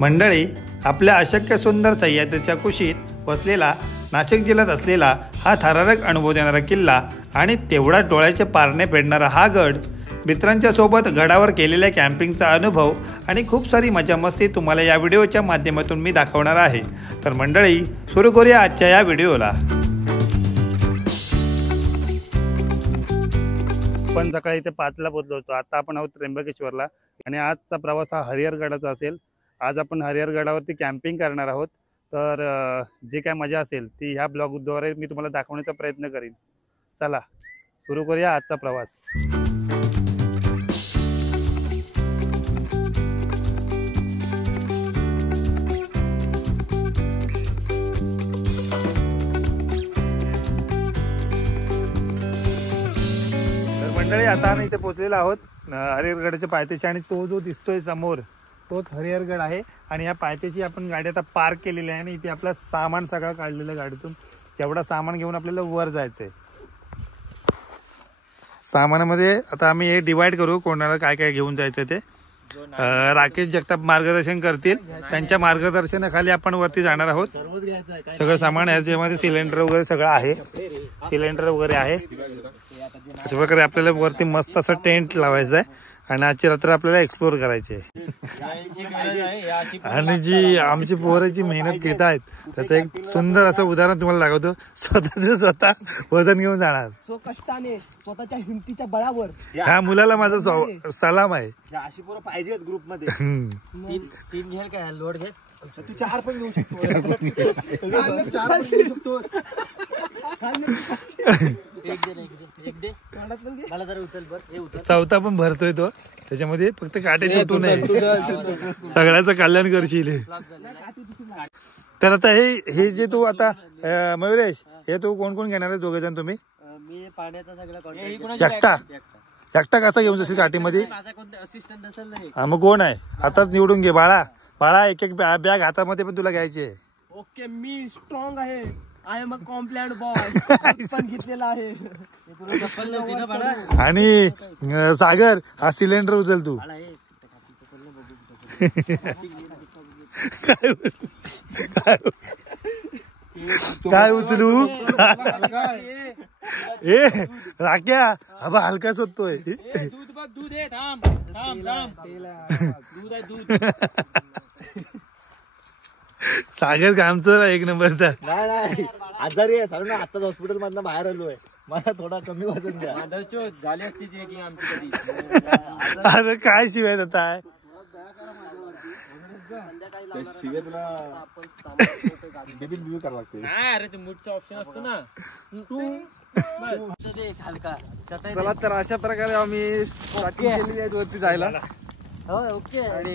मंडळी, आपल्या अशक्य सुंदर सह्याद्रीच्या कुशीत वसलेला, नाशिक जिल्ह्यात असलेला हा थरारक अनुभव देणारा किल्ला आणि तेवढा डोळ्याचे पारणे फेडणारा हा गड, मित्रांच्या सोबत गडावर केलेल्या कॅम्पिंगचा अनुभव आणि खूप सारी मजा मस्ती तुम्हाला या व्हिडिओच्या माध्यमातून मी दाखवणार आहे। तर मंडळी, सुरू करूया आजच्या या व्हिडिओला। आपण सकाळी इथे 5ला पोहोचलो होतो। आता आपण आहोत त्र्यंबकेश्वरला आणि आजचा प्रवास हा हरिहरगडाचा असेल। आज आपण हरिहरगडावरती कॅम्पिंग करणार आहोत। तर जे काय मजा असेल ती ह्या ब्लॉगद्वारे मी तुम्हाला दाखवण्याचा प्रयत्न करीन। चला सुरू करूया आजचा प्रवास। मंडळी, आता आम्ही इथे पोहोचलेलो आहोत हरिहरगडाच्या पायथ्याशी आणि तो जो दिसतोय समोर तोच हरिहरगड आहे। आणि या पायथ्याशी आपण गाडी आता पार्क केलेली आहे आणि इथे आपला सामान सगळं काढलेलं आहे गाडीतून। तेवढा सामान घेऊन आपल्याला वर जायचंय। सामानामध्ये आता आम्ही हे डिवाइड करू, कोणाला काय काय घेऊन जायचं ते राकेश जगताप मार्गदर्शन करतील। त्यांच्या मार्गदर्शनाखाली आपण वरती जाणार आहोत। सगळं सामान याच्यामध्ये सिलेंडर वगैरे सगळं आहे, सिलेंडर वगैरे आहे। अशा प्रकारे आपल्याला वरती मस्त असं टेंट लावायचं आहे आणि आजची रात्र आपल्याला एक्सप्लोर करायची आहे। आणि जी आमची पोराची मेहनत घेत आहेत त्याचं एक सुंदर असं उदाहरण तुम्हाला दाखवतो। स्वतः वजन घेऊन जाणार, कष्टाने स्वतःच्या हिमतीच्या बळावर। ह्या मुलाला माझा सलाम आहे। अशी पोरं पाहिजेत ग्रुप मध्ये। तीन घ्याल काय लोड घे, तू 4 पण घेऊ शकतो। चौथा पण भरतोय तो, त्याच्यामध्ये फक्त काटे सुटू नये, सगळ्याचं कल्याण करशील। तर आता हे जे तू आता मयुरेश, हे तू कोण कोण घेणार आहे? 2 जण तुम्ही? मी पाण्याचा सगळा एकटा कसा घेऊन जाशील काठीमध्ये? हा, मग कोण आहे? आताच निवडून घे बाळा एक बॅग हातामध्ये पण तुला घ्यायची आहे। ओके, मी स्ट्रॉंग आहे, I am a compliant boy, पण घेतलेला आहे। आणि सागर, हा सिलेंडर उचल तू। काय उचलू? ए राख्या, हा हलकाच होतोय। सागर कामचोर एक नंबरचा। नाही आजारी आहे सर, आताच हॉस्पिटल मधनं बाहेर आलोय, मला थोडा कमी वजन द्या। आता काय शिवाय आता शिवाय तुला करावं लागते। अरे ते मूडचा ऑप्शन असतो ना। चला, तर अशा प्रकारे आम्ही स्टार्टिंग केलेली आहे वरती जायला। ओके, आणि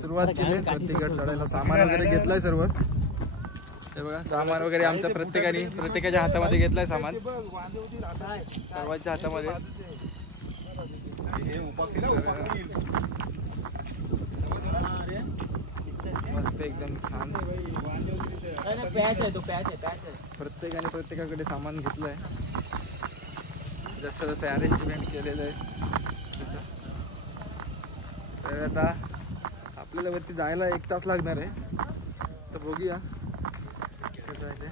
सुरुवात केली वरती गड चढायला। सामान वगैरे घेतलंय सर्व, हे बघा सामान वगैरे आमच्या प्रत्येकाच्या हातामध्ये घेतलंय सामान, सर्वांच्या हातामध्ये। मस्त एकदम छान प्रत्येकाकडे सामान घेतलंय, जसं जसं अरेंजमेंट केलेलं आहे तसं। तर आता आपल्याला वरती जायला 1 तास लागणार आहे, तर बघूया कसं आहे ते।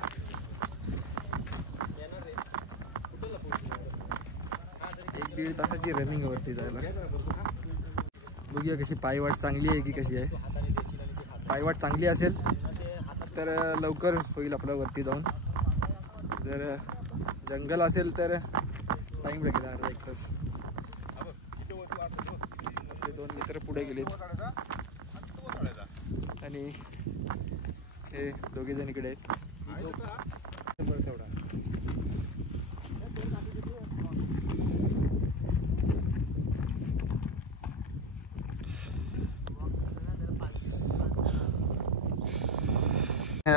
1-1.5 तासाची रनिंग वरती जायला। बघूया कशी पायवाट चांगली आहे की कशी आहे। पायवाट चांगली असेल तर लवकर होईल आपल्या वरती जाऊन, जर जंगल असेल तर टाइम लागेल, अर्धा 1 तास। आपले 2 मित्र पुढे गेलेत आणि हे 2 जण इकडे आहेत।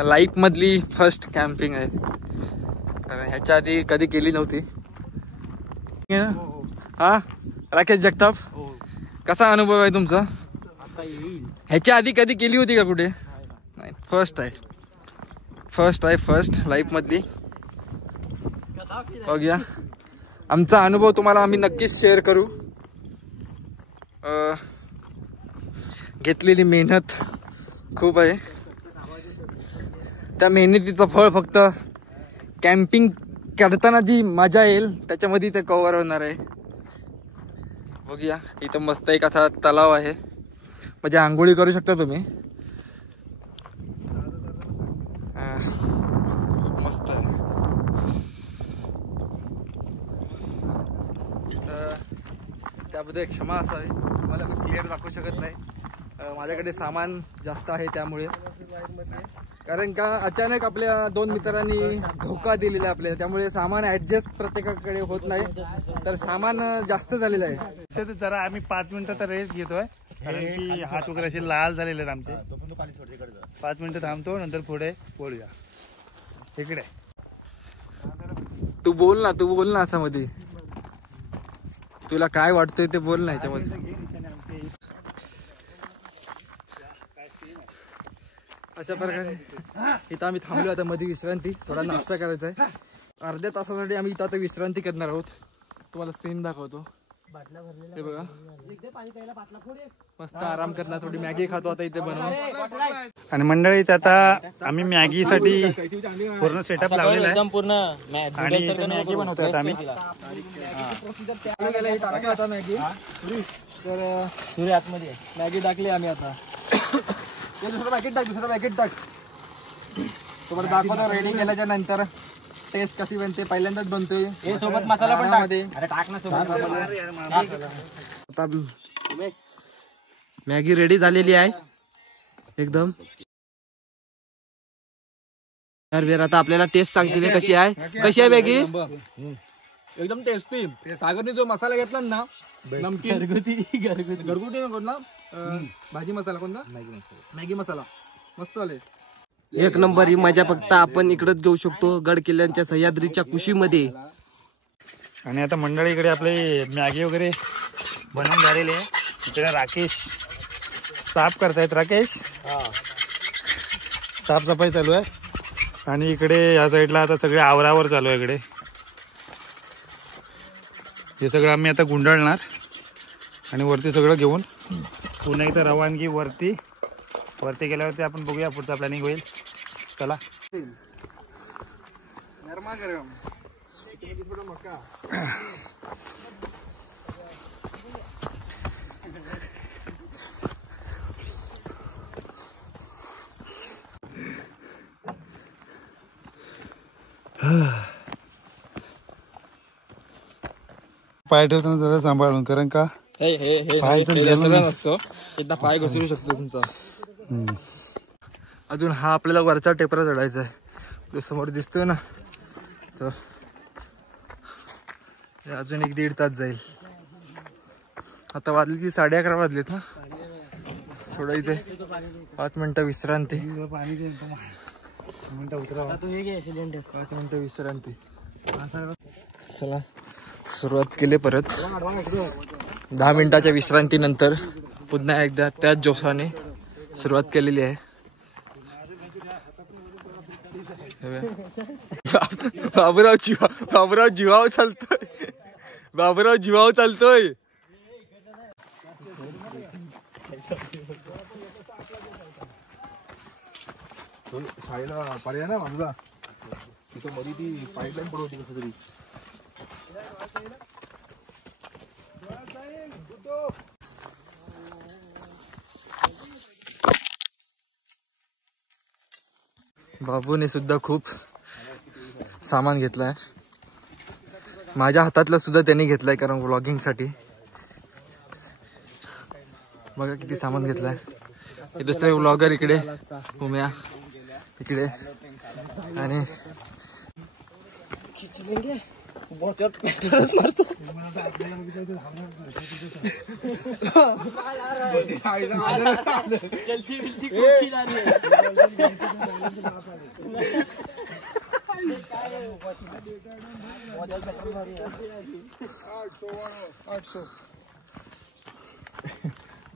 लाईफ मधली फर्स्ट कॅम्पिंग आहे, तर ह्याच्या आधी कधी केली नव्हती। हा राकेश जगताप, कसा अनुभव आहे तुमचा? ह्याच्या आधी कधी केली होती का कुठे? नाही, फर्स्ट आहे, फर्स्ट लाईफ मधली। बघूया, आमचा अनुभव तुम्हाला आम्ही नक्कीच शेअर करू। घेतलेली मेहनत खूप आहे. त्या मेहनतीचं फळ फक्त कॅम्पिंग करताना जी मजा येईल त्याच्यामध्ये ते कव्हर होणार आहे. बघूया, इथं मस्त एक असा तलाव आहे, म्हणजे आंघोळी करू शकता तुम्ही. मस्त आहे. त्याबद्दल क्षमा असावी, तुम्हाला मी क्लिअर दाखवू शकत नाही. माझ्याकडे सामान जास्त आहे त्यामुळे, कारण का अचानक आपल्या 2 मित्रांनी धोका दिलेला आहे आपल्याला, त्यामुळे सामान ऍडजस्ट प्रत्येकाकडे होत नाही, तर सामान जास्त झालेलं आहे. तर जरा आम्ही 5 मिनिटं रेस्ट घेतोय, कारण की हात वगैरे असे लाल झालेले आहेत आमचे. 5 मिनिटं थांबतो, नंतर पुढे बोलूया. इकडे तू बोल ना असं मध्ये, तुला काय वाटतंय ते बोल ना याच्यामध्ये. अशा प्रकारे इथं आम्ही थांबलो आता मध्ये विश्रांती, थोडा नाश्ता करायचा आहे. अर्ध्या तासासाठी आम्ही इथं आता विश्रांती करणार आहोत. तुम्हाला सीन दाखवतो, हे बघा. मस्त आराम करणार, थोडी मॅगी खातो आता इथे बनवून. आणि मंडळीत आता आम्ही मॅगीसाठी पूर्ण सेटअप लावलेला आहे, पूर्ण आणि इथे मॅगी बनवतोय आम्ही. आता मॅगी तर सूर्य आतमध्ये मॅगी टाकली आम्ही आता. दुसरं पॅकेट टाक. तुम्हाला दाखवतो रेडी केल्याच्या नंतर टेस्ट कशी बनते. पहिल्यांदाच बनतोय. हे सोबत मसाला पण टाक. अरे टाक ना सोबत. आता मॅगी रेडी झालेली आहे एकदम. तर आता आपल्याला टेस्ट सांगतील कशी आहे मॅगी. एकदम टेस्टी. सागरने जो मसाला घेतला ना, नमकीन घरगुती ना, भाजी मसाला कोणता, मॅगी मसाला, मस्त झाले. एक नंबर ही मजा फक्त आपण इकडेच घेऊ शकतो, गड किल्ल्यांच्या सह्याद्रीच्या कुशीमध्ये. आणि आता मंडळीकडे आपले मॅगी वगैरे बनवून झालेले आहे. इकडे राकेश साफ करतायत. राकेश साफसफाई चालू आहे, आणि इकडे या साईडला आता सगळे आवरावर चालू आहे. इकडे हे सगळं आम्ही आता गुंडाळणार, आणि वरती सगळं घेऊन पुन्हा एकदा रवानगी वरती गेल्यावरती आपण बघूया पुढचा प्लॅनिंग होईल. चला. पाय ठेवताना जरा सांभाळून, कारण का नसतो एकदा पाय घसरू शकतो तुमचा. अजून हा आपल्याला वरचा टेपरा चढायचा आहे, जो समोर दिसतोय ना, तो अजून 1-1.5 तास जाईल. आता वाजली की 11:30 वाजलेत ना. थोडं इथे 5 मिनिटं विश्रांती. 5 मिनिटं विश्रांती. चला सुरुवात केली परत. 10 मिनिटाच्या विश्रांतीनंतर पुन्हा एकदा त्याच जोशाने सुरुवात केलेली आहे. बाबूराव जीवावर चालतोय. शाळेला पर्याय ना बाजूला, तिथं मध्ये ती पाईपलाईन पडवती कसं तरी. बाबूने सुद्धा खूप सामान घेतलंय. माझ्या हातातलं सुद्धा त्यांनी घेतलंय, कारण व्लॉगिंग साठी. बघा किती सामान घेतलंय. हे दुसरे व्लॉगर इकडे, उम्या इकडे, आणि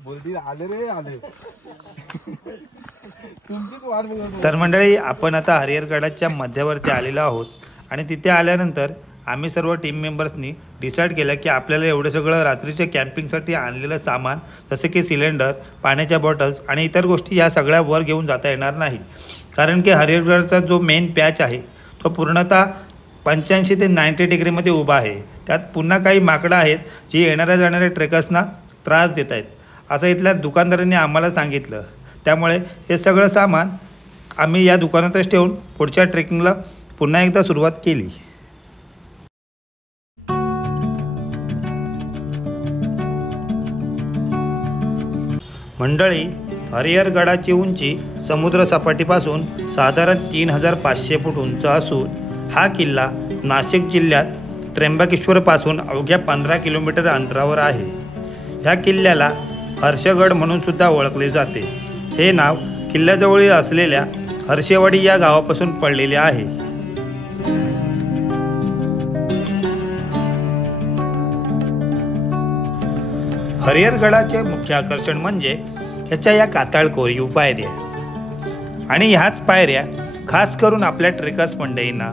बोलतील आले रे आले. तर मंडळी, आपण आता हरिहरगडाच्या मध्यावरती आलेलो आहोत, आणि तिथे आल्यानंतर आम्ही सर्व टीम मेंबर्सनी डिसाईड केलं की आपल्याला एवढं सगळं रात्रीच्या कॅम्पिंगसाठी आणलेलं सामान जसे की सिलेंडर, पाण्याच्या बॉटल्स आणि इतर गोष्टी ह्या सगळ्या वर घेऊन जाता येणार नाही. कारण की हरिहरगडचा जो मेन पॅच आहे तो पूर्णतः 85 ते 90 डिग्रीमध्ये उभा आहे. त्यात पुन्हा काही माकडं आहेत जी येणाऱ्या जाणाऱ्या ट्रेकर्सना त्रास देत आहेत असं इथल्या दुकानदारांनी आम्हाला सांगितलं. त्यामुळे हे सगळं सामान आम्ही या दुकानातच ठेवून पुढच्या ट्रेकिंगला पुन्हा एकदा सुरुवात केली. मंडळी, हरिहरगडाची उंची समुद्र सपाटीपासून साधारण 3500 फूट उंच असून हा किल्ला नाशिक जिल्ह्यात त्र्यंबकेश्वरपासून अवघ्या 15 किलोमीटर अंतरावर आहे. ह्या किल्ल्याला हर्षगड म्हणून सुद्धा ओळखले जाते. हे नाव किल्ल्याजवळ असलेल्या हर्षेवाडी या गावापासून पडलेले आहे. हरिहरगडाचे मुख्य आकर्षण म्हणजे ह्याच्या या कातळ कोरीव पायऱ्या आणि ह्याच पायऱ्या खास करून आपल्या ट्रेकर्स मंडळींना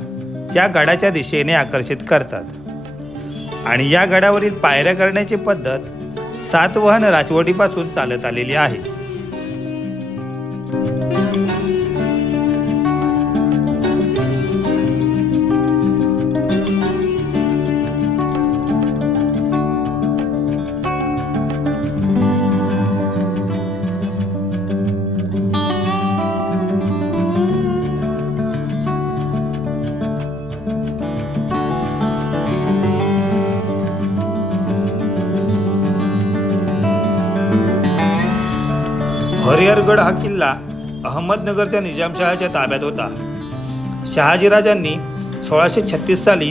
या गडाच्या दिशेने आकर्षित करतात. आणि या गडावरील पायऱ्या करण्याची पद्धत सातवाहन राजवटीपासून चालत आलेली आहे. हरिहरगड हा किल्ला अहमदनगरच्या निजामशहाच्या ताब्यात होता. शहाजीराजांनी 1636 साली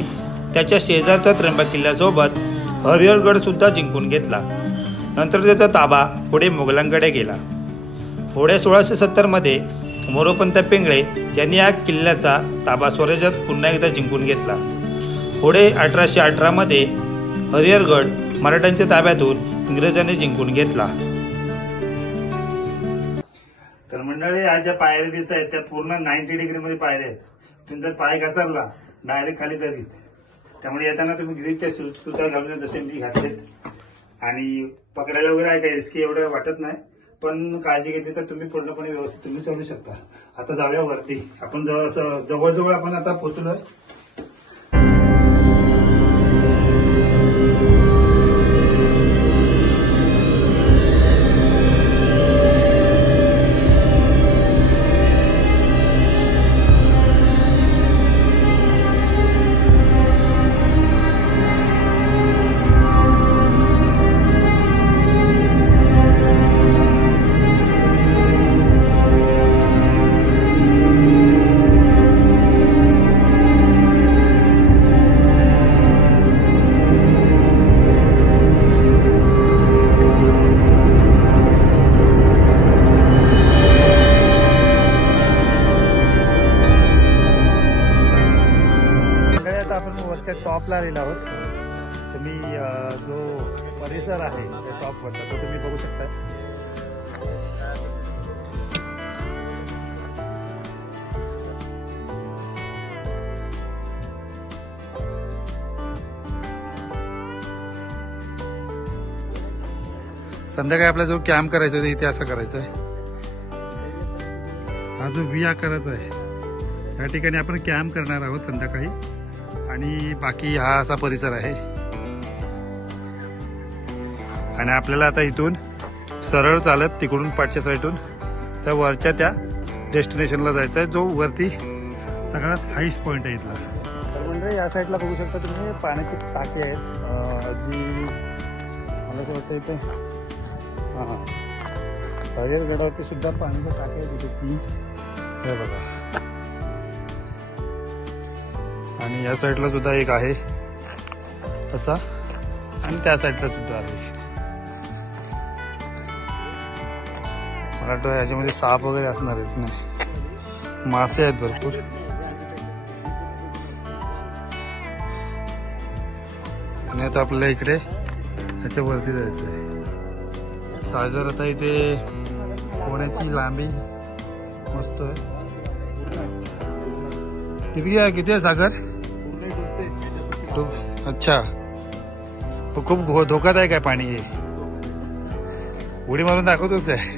त्याच्या शेजारच्या त्र्यंबक किल्ल्यासोबत हरिहरगड सुद्धा जिंकून घेतला. नंतर त्याचा ताबा पुढे मुघलांकडे गेला. पुढे 1670 मध्ये मोरोपंत पिंगळे यांनी या किल्ल्याचा ताबा स्वराज्यात पुन्हा एकदा जिंकून घेतला. पुढे 1818 मध्ये हरिहरगड मराठ्यांच्या ताब्यातून इंग्रजांनी जिंकून घेतला. तर मंडळी, आज ज्या पायऱ्या दिसत आहेत त्या पूर्ण 90 डिग्रीमध्ये पायऱ्या आहेत. तुम्ही जर पाय घसरला डायरेक्ट खाली दरीत. त्यामुळे येताना तुम्ही ग्रीपच्या शूज सुद्धा घालून जसे मी घातलेत. आणि पकडायला वगैरे आहे काही रिस्की एवढं वाटत नाही, पण काळजी घेतली तर तुम्ही पूर्णपणे व्यवस्थित तुम्ही चालू शकता. आता जाऊया वरती. आपण जवळजवळ आपण आता पोहोचलोय. टॉपला आलेलो आहोत. तुम्ही जो परिसर आहे त्या टॉपवरचा तो तुम्ही बघू शकता. संध्याकाळी आपला जो कॅम्प करायचा आहे इथे असं करायचं आहे. हा जो व्ही आकाराचा आहे या ठिकाणी आपण कॅम्प करणार आहोत संध्याकाळी. आणि बाकी हा असा परिसर आहे. आणि आपल्याला आता इथून सरळ चालत तिकडून पाठच्या साईडून त्या वरच्या त्या डेस्टिनेशनला जायचं आहे, जो वरती सगळ्यात हायस्ट पॉईंट आहे इथला. तर म्हणजे या साईडला बघू शकता तुम्ही पाण्याची टाकी आहेत जी मला असं वाटतं इथे हरिहरगडावरती सुद्धा पाण्याची टाकी आहे तिथे ती हे बघा. आणि या साईडला सुद्धा एक आहे तसा आणि त्या साईडला सुद्धा आहे. मला वाटतं याच्यामध्ये साप वगैरे असणार आहेत. नाही, मासे आहेत भरपूर. आणि आता आपल्याला इकडे ह्याच्या वरती जायचं आहे. सागर आता इथे होण्याची लांबी मस्त आहे. किती आहे सागर? अच्छा, खूप धोकादायक आहे पाणी हे. उडी मारून दाखवतोच आहे.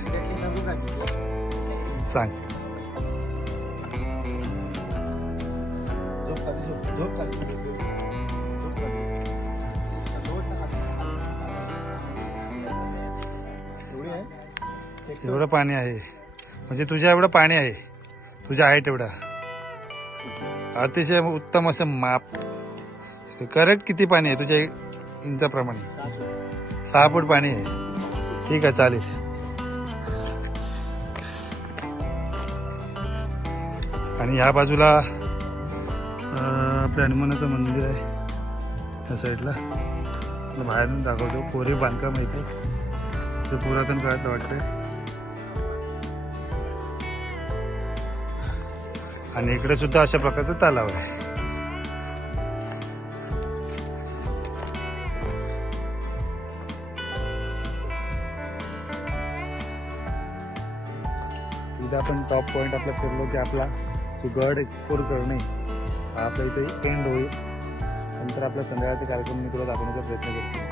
सांग. एवढं पाणी आहे म्हणजे तुझ्या एवढं पाणी आहे, तुझ्या आहे तेवढा. अतिशय उत्तम असं माप. करेक्ट किती पाणी आहे तुझ्या इंचाप्रमाणे? 6 फूट पाणी आहे. ठीक आहे, चालेल. आणि ह्या बाजूला आपल्या हनुमानाचं मंदिर आहे. त्या साईडला बाहेरून दाखवतो. कोरीव बांधकाम आहे ते पुरातन काळात वाटतंय. आणि इकडे सुद्धा अशा प्रकारचा तलाव आहे. इथं आपण टॉप पॉइंट आपला फिरलो की आपला जो गड एक्सप्लोर करणे आपल्या इथे एंड होईल. नंतर आपल्या संध्याकाळचे कार्यक्रम मी तुला दाखवण्याचा प्रयत्न करतो.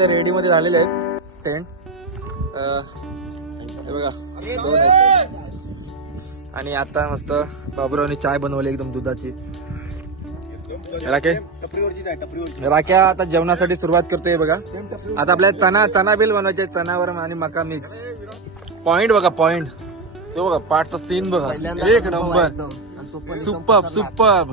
ते रेडी मध्ये झालेले आहेत टेंट. हे बघा 2 आहेत. आणि आता मस्त बाबुरावने चाय बनवली एकदम दुधाची. राख्या आता जेवणासाठी सुरुवात करतोय बघा. आता आपल्याला चना बेल बनवायचे. चनावर आणि मका मिक्स. पॉइंट बघा, पॉइंट तो बघा, पाठचा सीन बघा, एक नंबर. सुपर्ब.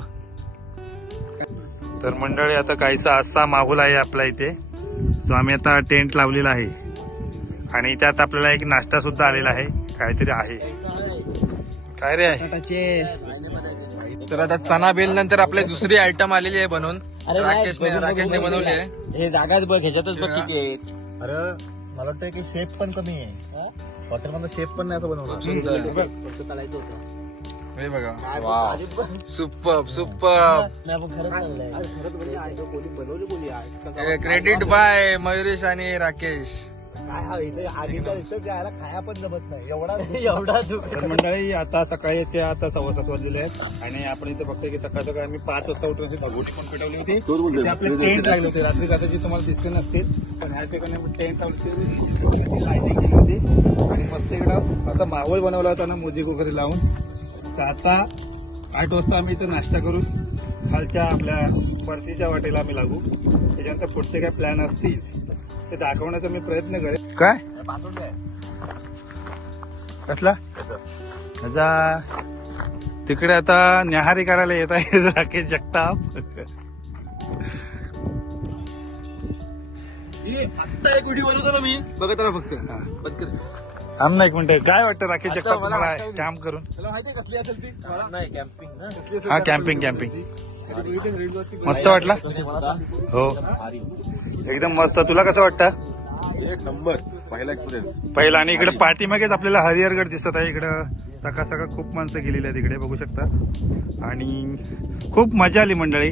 तर मंडळी आता काहीसा असा माहोल आहे आपल्या इथे, जो आम्ही आता टेंट लावलेला आहे. आणि त्यात आपल्याला एक नाश्ता सुद्धा आलेला आहे. काहीतरी आहे. काय रे आहे? तर आता चना बेल नंतर आपली दुसरी आयटम आलेली आहे बनवून. राकेशने बनवली आहे. हे जागाच बघ, ह्याच्यातच बघ किती आहेत. अरे मला वाटतं की शेप पण कमी आहे. हॉटेलमधला शेप पण नाही असं बनवलं. हे बघा, wow, superb. Credit by Mayuresh आणि राकेश. खाया पण जमत नाही एवढा. तर मंडळी आता सकाळीचे आता 7:15 वाजलेले आहेत. आणि आपण इथे बघतोय की सकाळ सकाळी आम्ही 5 वाजता उठून घोटी पण पेटवली होती. आपले टेंट लागले होते. रात्री कदाचित तुम्हाला दिसले नसतील, पण ह्या ठिकाणी टेंट लावली लायटिंग केली होती. आणि मस्त इकडं असा माहोल बनवला होता ना, म्युझिक वगैरे लावून. तर आता 8 वाजता आम्ही इथं नाश्ता करून खालच्या आपल्या परतीच्या वाटेला आम्ही लागू. त्याच्यानंतर पुढचे काय प्लॅन असतील ते दाखवण्याचा मी प्रयत्न करेन. काय कसला त्याचा तिकडे आता न्याहारी करायला येत आहे राकेश जगताप. आता एक व्हिडिओ बनवतो ना मी, बघत राहा फक्त. थांब ना एक मिनिट. काय वाटतं राकेश जगताप मला कॅम्प करून? हा, कॅम्पिंग मस्त वाटला. हो, एकदम मस्त. तुला कसं वाटतं? एक नंबर. पहिला. आणि इकडे पाठीमागेच आपल्याला हरिहरगड दिसत आहे. इकडं सकाळ सकाळ खूप माणसं गेलेली आहेत इकडे, बघू शकता. आणि खूप मजा आली मंडळी.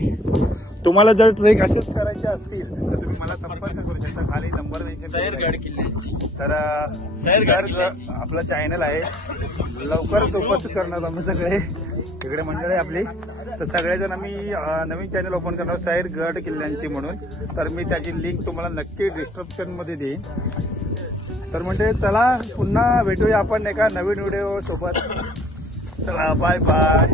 तुम्हाला जर ट्रेक असेच करायचे असतील तर तुम्ही मला संपर्क करू शकता. खाली नंबर तर आपला चॅनल आहे, लवकरच उपस्थित करणार आम्ही सगळे इकडे मंडळी आपली. तर सगळेजण आम्ही नवीन चॅनल ओपन करणार सैर गड किल्ल्यांची म्हणून. तर मी त्याची लिंक तुम्हाला नक्की डिस्क्रिप्शन मध्ये देईन. तर म्हणजे चला पुन्हा भेटूया आपण एका नवीन व्हिडिओ सोबत. चला, बाय बाय.